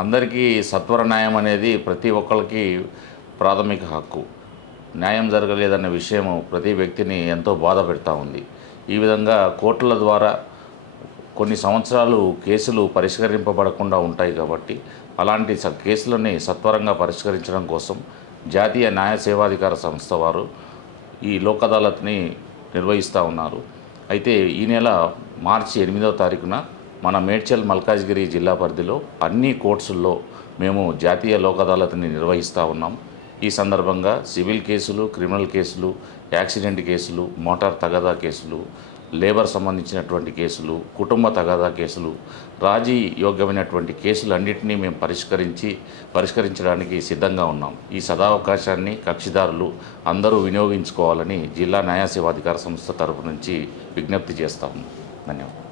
అందరికీ సత్వర న్యాయం అనేది ప్రతి ఒక్కరికి ప్రాథమిక హక్కు. న్యాయం జరగలేదన్న విషయం ప్రతి వ్యక్తిని ఎంతో బాధ పెడతా ఉంది. ఈ విధంగా కోర్టుల ద్వారా కొన్ని సంవత్సరాలు కేసులు పరిష్కరింపబడకుండా ఉంటాయి కాబట్టి అలాంటి కేసులని సత్వరంగా పరిష్కరించడం కోసం జాతీయ న్యాయ సేవాధికార సంస్థ వారు ఈ లోక్ అదాలత్ని నిర్వహిస్తూ ఉన్నారు. అయితే ఈ నెల మార్చి 8వ తారీఖున మన మేడ్చల్ మల్కాజ్గిరి జిల్లా పరిధిలో అన్ని కోర్ట్సుల్లో మేము జాతీయ లోక్ అదాలత్ని నిర్వహిస్తూ ఉన్నాం. ఈ సందర్భంగా సివిల్ కేసులు, క్రిమినల్ కేసులు, యాక్సిడెంట్ కేసులు, మోటార్ తగాదా కేసులు, లేబర్ సంబంధించినటువంటి కేసులు, కుటుంబ తగాదా కేసులు, రాజీ యోగ్యమైనటువంటి కేసులన్నింటినీ మేము పరిష్కరించడానికి సిద్ధంగా ఉన్నాం. ఈ సదావకాశాన్ని కక్షిదారులు అందరూ వినియోగించుకోవాలని జిల్లా న్యాయ సేవాధికార సంస్థ తరపు నుంచి విజ్ఞప్తి చేస్తాము. ధన్యవాదాలు.